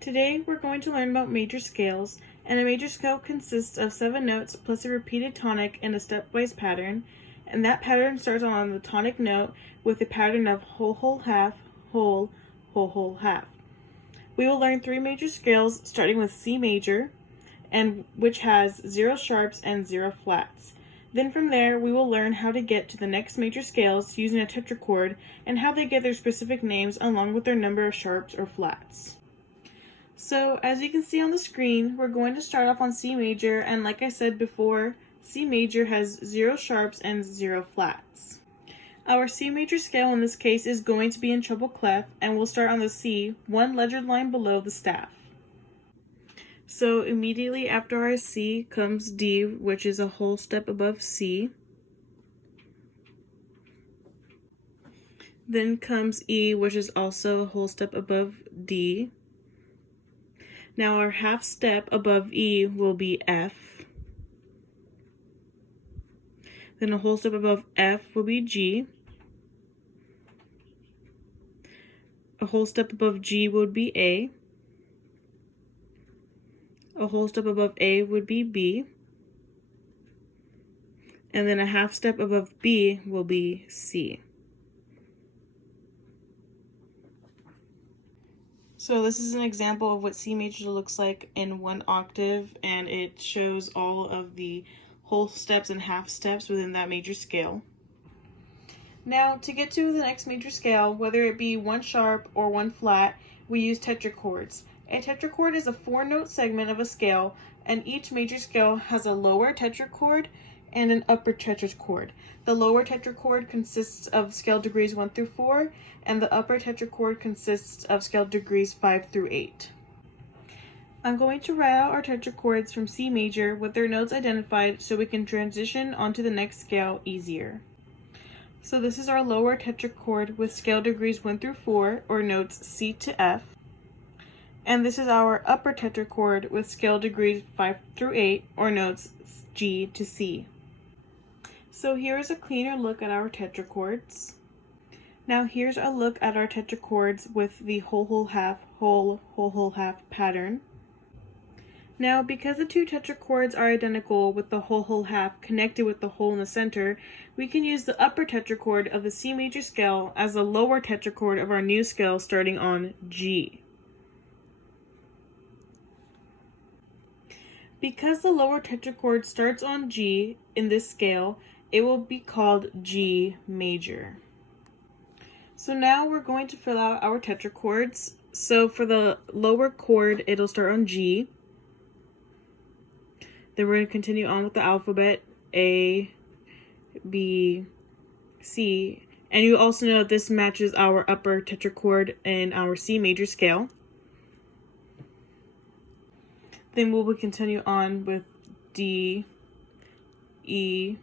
Today we're going to learn about major scales, and a major scale consists of 7 notes plus a repeated tonic in a stepwise pattern, and that pattern starts on the tonic note with a pattern of whole, whole, half, whole, whole, whole, half. We will learn 3 major scales starting with C major, and which has 0 sharps and 0 flats. Then from there, we will learn how to get to the next major scales using a tetrachord and how they get their specific names along with their number of sharps or flats. So as you can see on the screen, we're going to start off on C major, and like I said before, C major has 0 sharps and 0 flats. Our C major scale in this case is going to be in treble clef, and we'll start on the C, 1 lettered line below the staff. So immediately after our C comes D, which is a whole step above C. Then comes E, which is also a whole step above D. Now our half step above E will be F. Then a whole step above F will be G. A whole step above G would be A. A whole step above A would be B. And then a half step above B will be C. So this is an example of what C major looks like in 1 octave, and it shows all of the whole steps and half steps within that major scale. Now to get to the next major scale, whether it be 1 sharp or 1 flat, we use tetrachords. A tetrachord is a 4-note segment of a scale, and each major scale has a lower tetrachord and an upper tetrachord. The lower tetrachord consists of scale degrees 1 through 4, and the upper tetrachord consists of scale degrees 5 through 8. I'm going to write out our tetrachords from C major with their notes identified so we can transition onto the next scale easier. So this is our lower tetrachord with scale degrees 1 through 4, or notes C to F. And this is our upper tetrachord with scale degrees 5 through 8, or notes G to C. So here's a cleaner look at our tetrachords. Now here's a look at our tetrachords with the whole, whole, half, whole, whole, whole, half pattern. Now because the 2 tetrachords are identical with the whole, whole, half connected with the whole in the center, we can use the upper tetrachord of the C major scale as the lower tetrachord of our new scale starting on G. Because the lower tetrachord starts on G in this scale, it will be called G major. So now we're going to fill out our tetrachords. So for the lower chord, it'll start on G. Then we're going to continue on with the alphabet, A, B, C. And you also know this matches our upper tetrachord in our C major scale. Then we will continue on with D, E,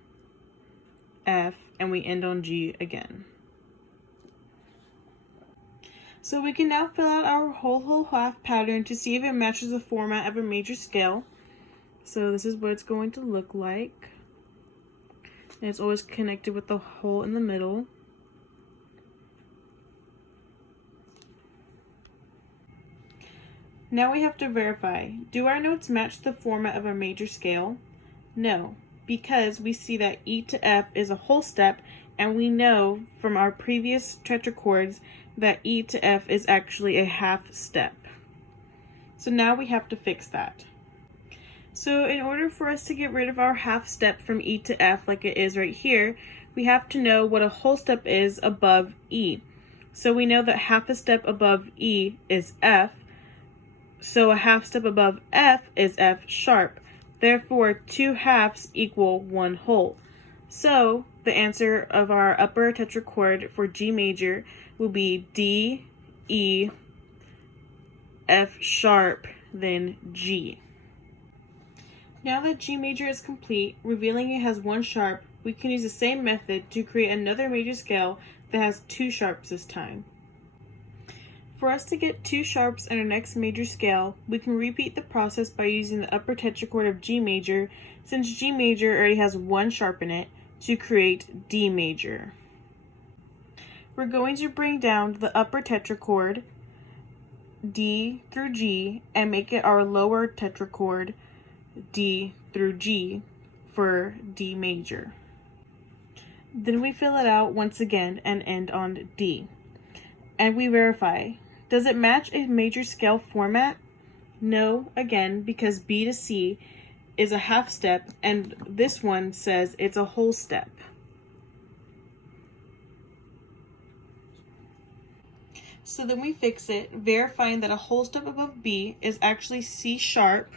F, and we end on G again. So we can now fill out our whole, whole, half pattern to see if it matches the format of a major scale. So this is what it's going to look like. And it's always connected with the hole in the middle. Now we have to verify, do our notes match the format of our major scale? No, because we see that E to F is a whole step, and we know from our previous tetrachords that E to F is actually a half step. So now we have to fix that. So in order for us to get rid of our half step from E to F like it is right here, we have to know what a whole step is above E. So we know that half a step above E is F, so a half step above F is F sharp. Therefore, 2 halves equal 1 whole. So the answer of our upper tetrachord for G major will be D, E, F sharp, then G. Now that G major is complete, revealing it has 1 sharp, we can use the same method to create another major scale that has 2 sharps this time. For us to get 2 sharps in our next major scale, we can repeat the process by using the upper tetrachord of G major, since G major already has 1 sharp in it, to create D major. We're going to bring down the upper tetrachord D through G and make it our lower tetrachord D through G for D major. Then we fill it out once again and end on D. And we verify. Does it match a major scale format? No, again, because B to C is a half step and this one says it's a whole step. So then we fix it, verifying that a whole step above B is actually C sharp,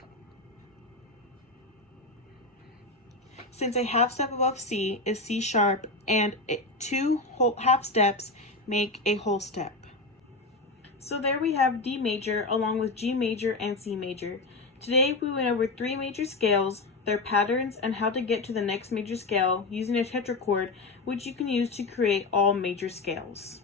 since a half step above C is C sharp, and two half steps make a whole step. So there we have D major along with G major and C major. Today we went over 3 major scales, their patterns, and how to get to the next major scale using a tetrachord, which you can use to create all major scales.